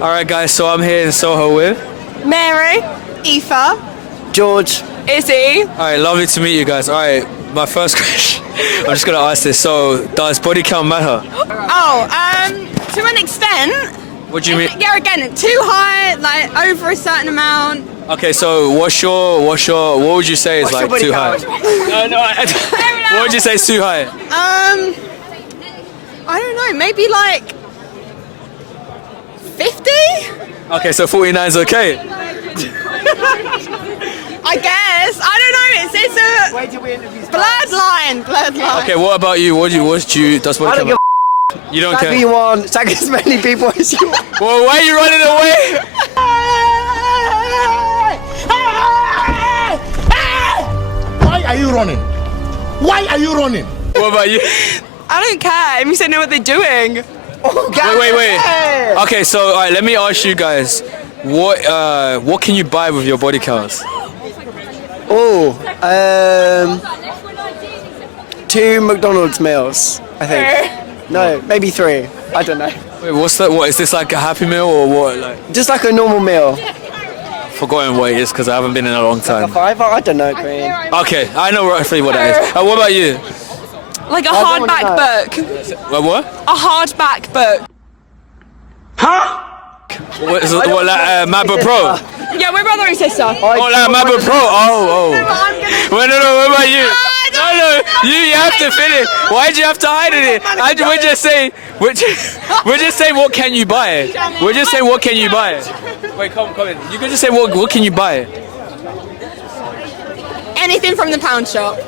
All right, guys. So I'm here in Soho with Mary, Aoife, George. Izzy. All right, lovely to meet you guys. All right, my first question. I'm just gonna ask this. So, does body count matter? To an extent. What do you mean? Yeah, again, too high, like over a certain amount. Okay, so what would you say is like too high? What would you say is too high? I don't know, maybe like 50? Okay, so 49 is okay. I guess. I don't know. It's a bloodline. Okay, what about you? What do you does body count? You don't Tag care. who you want. Tag as many people as you want. Well, why are you running away? Why are you running? Why are you running? What about you? I don't care if you say know what they're doing. Wait. Okay, so all right, let me ask you guys, what can you buy with your body counts? Oh, 2 McDonald's meals, I think. No, maybe 3. I don't know. Wait, what is this like a Happy Meal or what? Like, Just like a normal meal. forgotten what it is because I haven't been in a long A time. 5? I don't know, Green. Okay, I know roughly what that is. What about you? Like a don't wanna hardback know. book. What? A hardback book. What like MacBook Pro? Yeah, we're brother and sister. Oh, like MacBook Pro. Oh. Wait, no. What about you? No. You have to finish. Why'd you have to hide it? We're just saying what can you buy? We're just saying what can you buy? Wait, come in. You can just say what can you buy? Anything from the pound shop.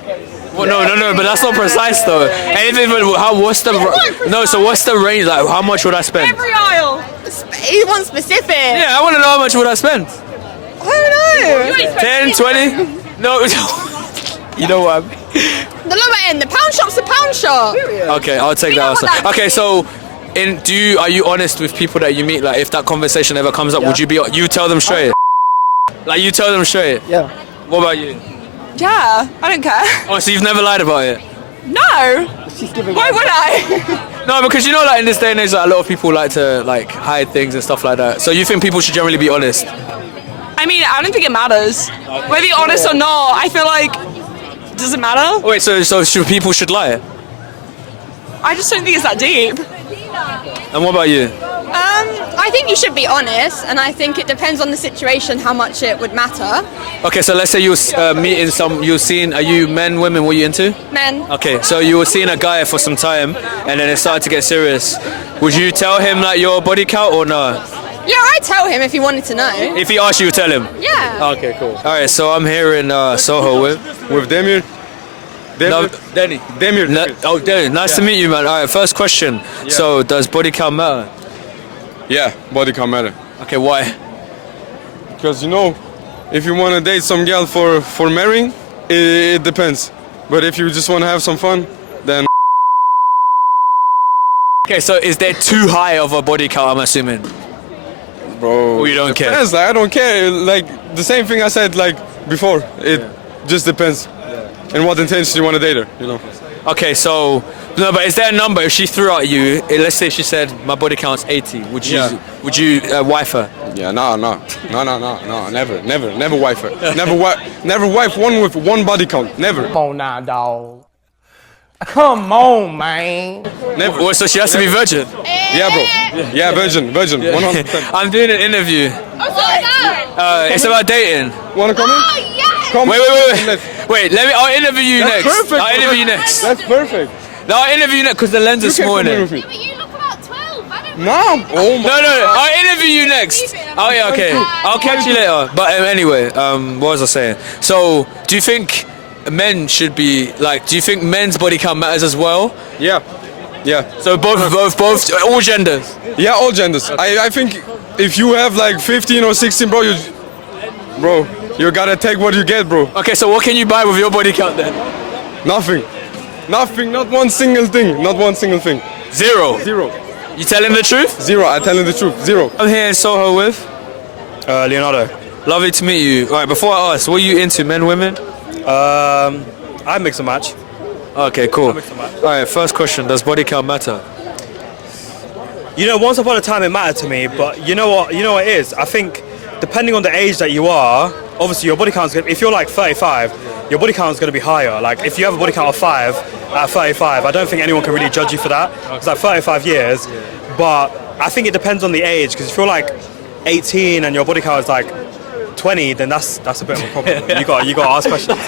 Well, no, but that's not precise though. Anything but what's the range? Like, how much would I spend? Every aisle. You want specific? Yeah, I want to know how much would I spend. I don't know. 10, 20? No. You know what? The lower end. The pound shop's a pound shop. Okay, I'll take We know that what answer. that Okay, is. so are you honest with people that you meet? Like, if that conversation ever comes up, would you tell them straight? Like, you tell them straight. Yeah. What about you? Yeah, I don't care. Oh, so you've never lied about it? No. Why would I? No, because you know, like in this day and age, like, a lot of people like to like hide things and stuff like that. So you think people should generally be honest? I mean, I don't think it matters. Whether you're honest or not, I feel like does it matter? Oh, wait, so people should lie? I just don't think it's that deep. And what about you? I think you should be honest, and I think it depends on the situation how much it would matter. Okay, so let's say you were meeting are you men, women, what are you into? Men. Okay, so you were seeing a guy for some time, and then it started to get serious. Would you tell him like your body count or no? Yeah, I'd tell him if he wanted to know. If he asked you, tell him. Yeah. Okay, cool. All right, so I'm here in Soho with Demir. Denny. Demir. Denny. Nice to meet you, man. All right, first question. So, does body count matter? Yeah, body count matter. Okay, why? Because if you want to date some girl for marrying, it depends. But if you just want to have some fun, then. Okay, so is there too high of a body count? I'm assuming. Bro, Or you don't care? depends. I don't care. Like the same thing I said like before. It just depends. And what intention you want to date her, Okay, so no, but is there a number? If she threw at you, let's say she said my body count's 80, would you wife her? Yeah, no, never wife her. Never wife one with one body count. Never. Come on now, dog. Come on, man. Never. Well, so she has to be virgin. Yeah, bro. Yeah, virgin, 100%. I'm doing an interview. It's about dating. Wanna come in? Come. Wait. I'll interview you That's next. perfect, I'll bro. interview you next. That's perfect. No, I'll interview you next because the lens is You small can in come in it. with me. But you look about 12. I don't No. Oh my. No, I'll interview you next. Oh yeah, okay. I'll catch you later. But anyway, what was I saying? So, do you think men should be like? Do you think men's body count matters as well? Yeah. So both, all genders. Yeah, all genders. I think if you have like 15 or 16, bro, you gotta take what you get, bro. Okay, so what can you buy with your body count then? Nothing, not one single thing, Zero. Zero. You telling the truth? Zero, I'm telling the truth, zero. I'm here in Soho with Leonardo. Lovely to meet you. All right, before I ask, what are you into, men, women? I mix and match. Okay, cool. All right, first question, does body count matter? You know, once upon a time it mattered to me, but you know what it is? I think depending on the age that you are, obviously your body count's if you're like 35, your body count is going to be higher. Like if you have a body count of 5 at 35, I don't think anyone can really judge you for that. It's like 35 years, but I think it depends on the age, because if you're like 18 and your body count is like 20, then that's a bit of a problem. You got to ask questions.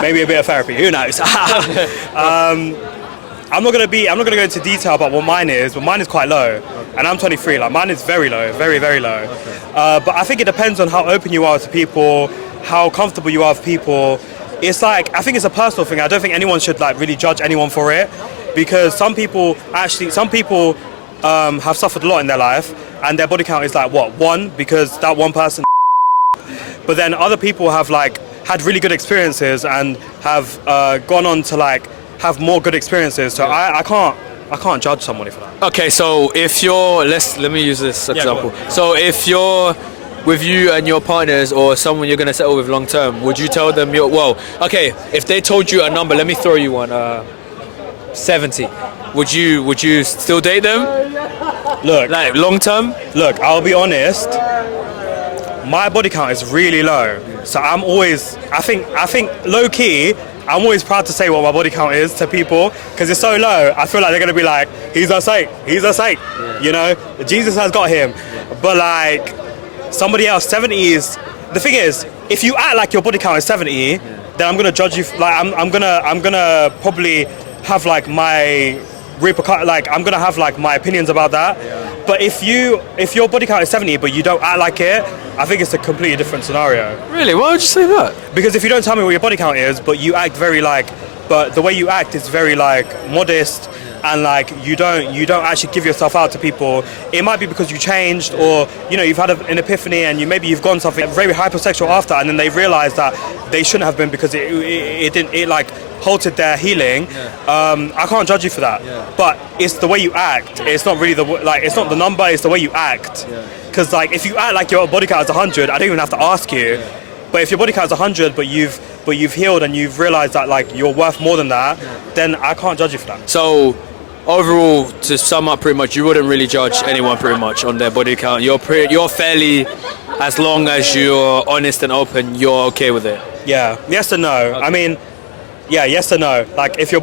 Maybe a bit of therapy. Who knows? I'm not gonna go into detail about what mine is, but mine is quite low, and I'm 23. Like mine is very low, very very low. But I think it depends on how open you are to people, how comfortable you are with people. It's like, I think it's a personal thing. I don't think anyone should like really judge anyone for it, because some people have suffered a lot in their life, and their body count is like what, 1, because that one person. But then other people have like had really good experiences and have gone on to like have more good experiences. So I can't judge somebody for that. Okay, so if you're, let me use this example. go on. So if you're with you and your partners or someone you're gonna settle with long term, would you tell them if they told you a number, let me throw you one, 70, would you still date them? Look, Like long term? Look, I'll be honest. My body count is really low, so I'm always. I think low key. I'm always proud to say what my body count is to people, because it's so low. I feel like they're gonna be like, he's a saint. Yeah. You know, Jesus has got him. But like somebody else, 70 is. The thing is, if you act like your body count is 70, then I'm gonna judge you. Like I'm gonna probably have like my I'm gonna have like my opinions about that. But if your body count is 70 but you don't act like it, I think it's a completely different scenario. Really? Why would you say that? Because if you don't tell me what your body count is, but you act but the way you act is very like modest, and like you don't actually give yourself out to people, it might be because you changed, or you know, you've had an epiphany and you've gone something very hypersexual after, and then they realize that they shouldn't have been, because it like halted their healing. I can't judge you for that, but it's the way you act. It's not really it's not the number, it's the way you act. Because like if you act like your body count is 100, I don't even have to ask you. But if your body count is 100 but you've healed and you've realized that like you're worth more than that, then I can't judge you for that. So overall, to sum up, pretty much you wouldn't really judge anyone pretty much on their body count. You're fairly, as long as you're honest and open, you're okay with it. Yeah, yes and no. Okay. I mean, yeah, yes and no. Like if you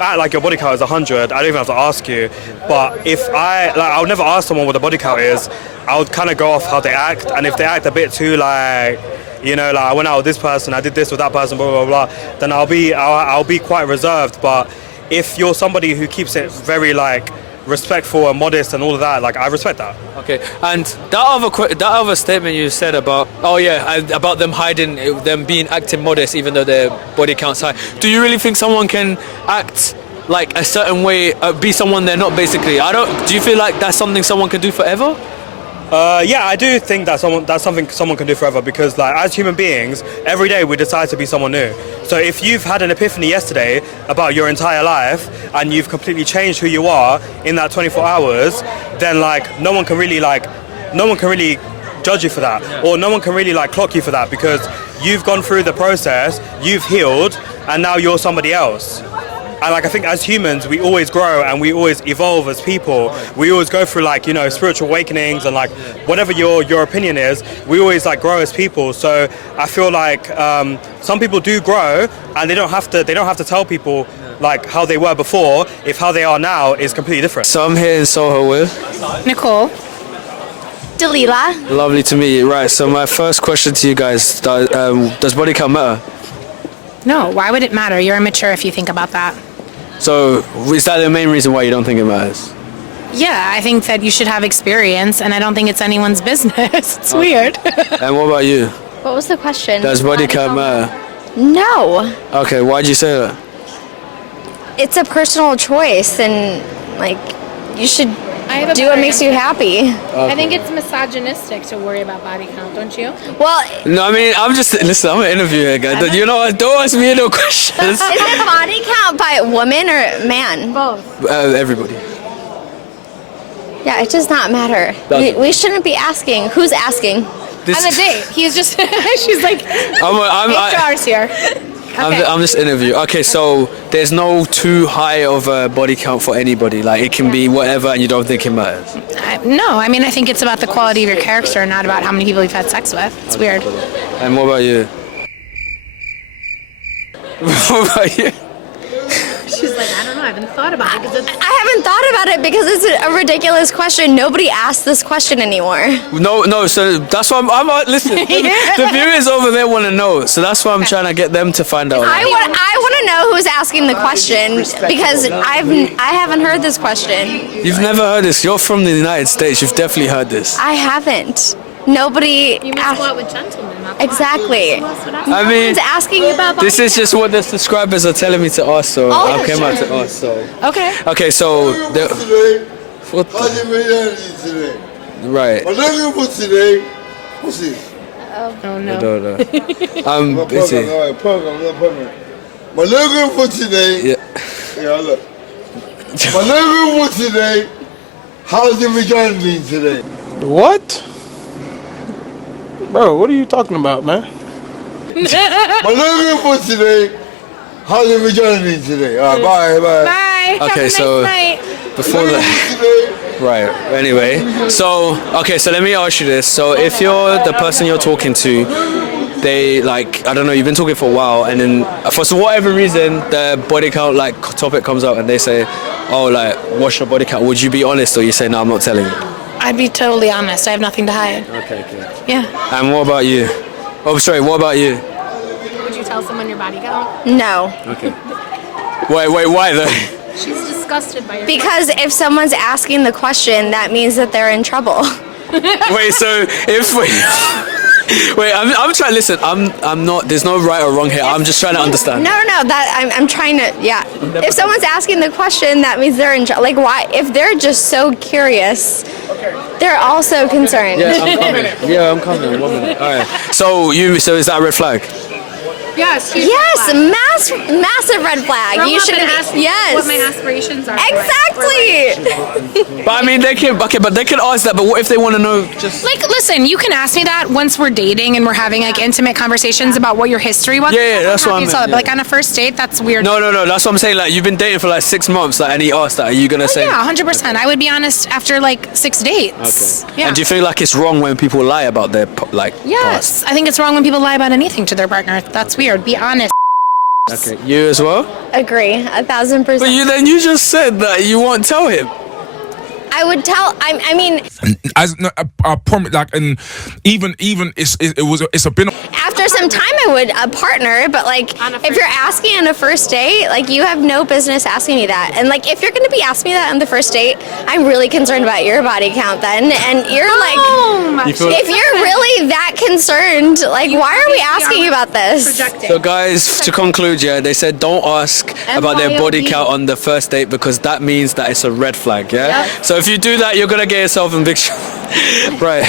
act like your body count is 100, I don't even have to ask you. But I would never ask someone what the body count is. I would kind of go off how they act, and if they act a bit too like, you know, like I went out with this person, I did this with that person, blah blah blah, then I'll be quite reserved. But if you're somebody who keeps it very like respectful and modest and all of that, like I respect that. Okay, and that other statement you said about about them acting modest even though their body count's high. Do you really think someone can act like a certain way, be someone they're not? Basically, do you feel like that's something someone can do forever? Yeah, I do think that's something someone can do forever, because like as human beings, every day we decide to be someone new. So if you've had an epiphany yesterday about your entire life and you've completely changed who you are in that 24 hours, then like no one can really judge you for that, or no one can really like clock you for that, because you've gone through the process, you've healed, and now you're somebody else. And like I think as humans, we always grow and we always evolve as people. We always go through like, you know, spiritual awakenings, and like whatever your opinion is, we always like grow as people. So I feel like some people do grow, and they don't have to tell people like how they were before if how they are now is completely different. So I'm here in Soho with Nicole. Dalila. Lovely to meet you. Right, so my first question to you guys, does body count matter? No, why would it matter? You're immature if you think about that. So is that the main reason why you don't think it matters? Yeah, I think that you should have experience, and I don't think it's anyone's business. It's weird. And what about you? What was the question? Does body count matter? No. Okay, why'd you say that? It's a personal choice, and like you should have a do what better makes you happy. I think it's misogynistic to worry about body count, don't you? Well, No, I mean, I'm an interviewer, guys. You know, don't ask me no questions. is it body count by woman or man? Both. Everybody. Yeah, it does not matter. We shouldn't be asking. Who's asking? On a date. He's just, she's like, HR's here. I'm just interviewing. Okay, so there's no too high of a body count for anybody. Like it can be whatever, and you don't think it matters. No, I mean, I think it's about the quality of your character, not about how many people you've had sex with. It's weird. And what about you? What about you? She's like, I don't know, I haven't thought about it because I haven't thought about it because it's a ridiculous question. Nobody asks this question anymore. No. So that's why I'm listen. The viewers over there want to know. So that's why I'm trying to get them to find out. I want to know who's asking the question because I haven't heard this question. You've never heard this. You're from the United States. You've definitely heard this. I haven't. Nobody. you must go out with gentlemen. Exactly. I mean, Who's asking about this is just what the subscribers are telling me to ask. So I came out to ask. So Okay. okay. So what? Right. Oh no. No. I'm busy. My logo for today. Yeah. Look. My logo for today. How's your vagina been today? What? Bro, what are you talking about, man? My logo for today. How's your vagina been today? All right, bye. Bye. Okay, Have a nice so- night. Before that. Right. Anyway, so let me ask you this. So if you're the person you're talking to, they like I don't know, you've been talking for a while, and then for whatever reason the body count like topic comes up, and they say, "Oh, like what's your body count?" Would you be honest, or you say, "No, I'm not telling you"? I'd be totally honest. I have nothing to hide. Okay, good. Yeah. And what about you? Oh, sorry. What about you? Would you tell someone your body count? No. Okay. Wait. Why though? She's disgusted by your Because if someone's asking the question, that means that they're in trouble. Wait. So if wait, I'm trying to listen. I'm not. There's no right or wrong here. I'm just trying to understand. No. That I'm trying to. Yeah. If someone's asking the question, that means they're in trouble. Like why? If they're just so curious, they're also concerned. Yeah, I'm coming. Yeah, I'm coming. 1 minute. All right. So is that a red flag? Yes. Yes, massive red flag. You should yes. What my aspirations are. Exactly. But I mean, they can. Okay, but they can ask that. But what if they want to know? Just Like, listen, you can ask me that once we're dating and we're having like intimate conversations about what your history was. Yeah, that's what I meant, But yeah. like on a first date, that's weird. no. That's what I'm saying. Like you've been dating for like 6 months, like, and he asked that. Are you gonna say? Yeah, 100%. I would be honest after like 6 dates. Okay. Yeah. And do you feel like it's wrong when people lie about their Yes, I think it's wrong when people lie about anything to their partner. That's weird. Be honest. past? Okay. You as well? Agree, 1,000%. But you just said that you won't tell him. I would tell. I mean, I promise, like, and even it's a been. after some time, I would a partner. But like, if you're asking on a first date, like you have no business asking me that. And like, if you're going to be asking me that on the first date, I'm really concerned about your body count then. And you're like, if you're really that concerned, like, why are we asking about this? So guys, to conclude, yeah, they said don't ask about their body count on the first date because that means that it's a red flag, yeah? So if you do that, you're gonna get yourself in big trouble. Right.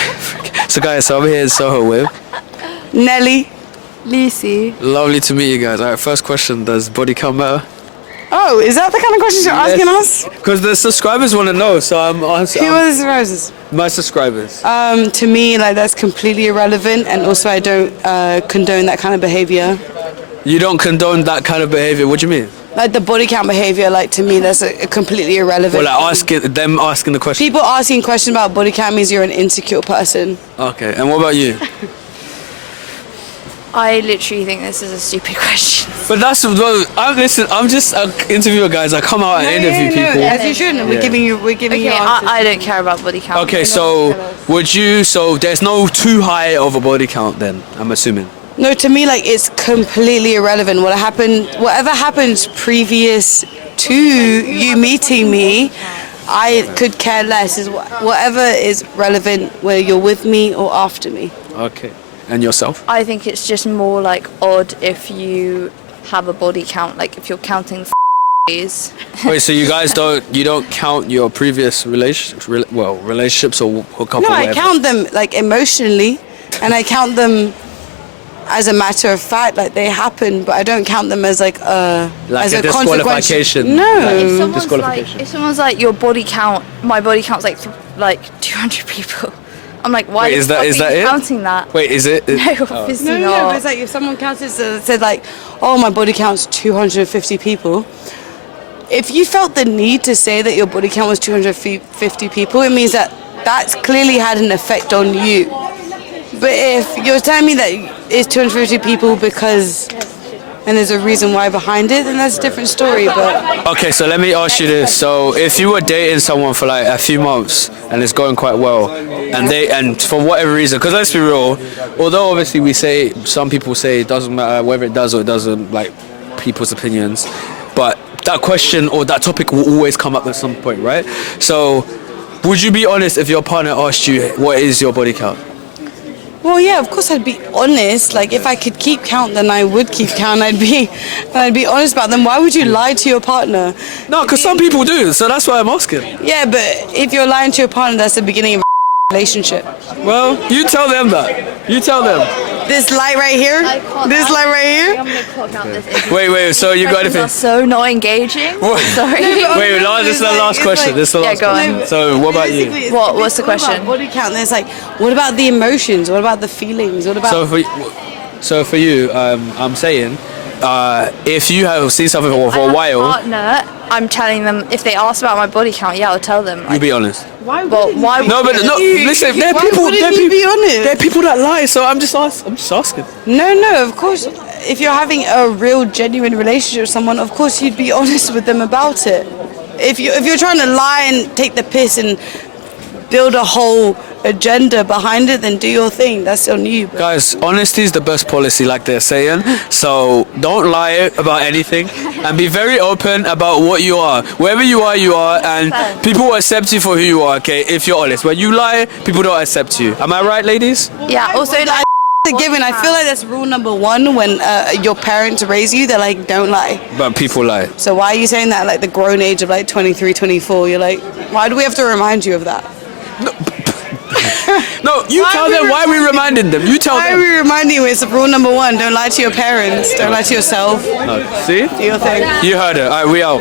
So guys, so I'm here in Soho with Nelly. Lucy. lovely to meet you guys. Alright, first question, does body count matter? Oh, is that the kind of questions you're asking us? Because the subscribers want to know, so I'm asking Who are the roses? my subscribers. To me, like that's completely irrelevant, and also I don't condone that kind of behavior. You don't condone that kind of behavior. What do you mean? Like the body count behavior, like to me, that's a completely irrelevant. Well, like asking the question. People asking questions about body count means you're an insecure person. Okay, and what about you? I literally think this is a stupid question. But that's well, I'm just an interviewer, guys. I come out and interview people. As you should. We're giving you answers. I don't care about body count. Okay, so there's no too high of a body count then, I'm assuming. No, to me, like it's completely irrelevant. Whatever happened previous to you meeting me, I could care less. Is whatever is relevant, whether you're with me or after me. Okay. And yourself? I think it's just more like odd if you have a body count, like if you're counting days. Wait, so you guys don't count your previous relationships or hook up No, or I whatever? count them like emotionally, and I count them as a matter of fact, like they happen, but I don't count them as like as a disqualification. No. If someone's like your body count, my body count's like 200 people. I'm like, why Wait, the is that- fuck is are that you it? counting that? Wait, is it? No, obviously No, not. but it's like if someone counted said like, oh, my body count's 250 people. If you felt the need to say that your body count was 250 people, it means that that's clearly had an effect on you. But if you're telling me that it's 250 people because, and there's a reason why behind it, then that's a different story. But Okay, so let me ask you this. So if you were dating someone for like a few months and it's going quite well, and for whatever reason, because let's be real, although obviously we say, some people say it doesn't matter whether it does or it doesn't, like people's opinions, but that question or that topic will always come up at some point, right? So would you be honest if your partner asked you, what is your body count? well, yeah, of course I'd be honest. Like if I could keep count, then I would keep count. I'd be honest about them. Why would you lie to your partner? No, because some people do, so that's why I'm asking. Yeah, but if you're lying to your partner, that's the beginning of a relationship. Well, you tell them that. You tell them. This light right here, this light right here. I'm gonna clock out this interview. Wait, so you got Questions anything? are so not engaging. What? Sorry. Wait, this is the last question. This is the Yeah, last go question. on. So what about you? Basically, it's- What's the what about question? body count. There's like, what about the emotions? What about the feelings? What about? So for you, I'm saying, if you have seen something for a while, Partner, I'm telling them if they ask about my body count, yeah, I'll tell them. you be honest. Why? Well, why? No, but no. Listen, there are Why people. wouldn't There are you people. be honest? There are people that lie. So I'm just asking. No, of course. If you're having a real, genuine relationship with someone, of course you'd be honest with them about it. If you're trying to lie and take the piss and build a whole agenda behind it, then do your thing. That's on you. But Guys, honesty is the best policy, like they're saying. So don't lie about anything, and be very open about what you are. Wherever you are, and people will accept you for who you are. Okay, if you're honest. When you lie, people don't accept you. Am I right, ladies? Yeah. Also, like, a given. I feel like that's rule number one when your parents raise you. They're like, don't lie. But people lie. So why are you saying that at like the grown age of like 23, 24? You're like, why do we have to remind you of that? No, you tell them. Why are we reminding them? You tell Why are them. we reminding you? It's rule number one. Don't lie to your parents. Don't lie to yourself. See? Do your thing. You heard it. All right, we out.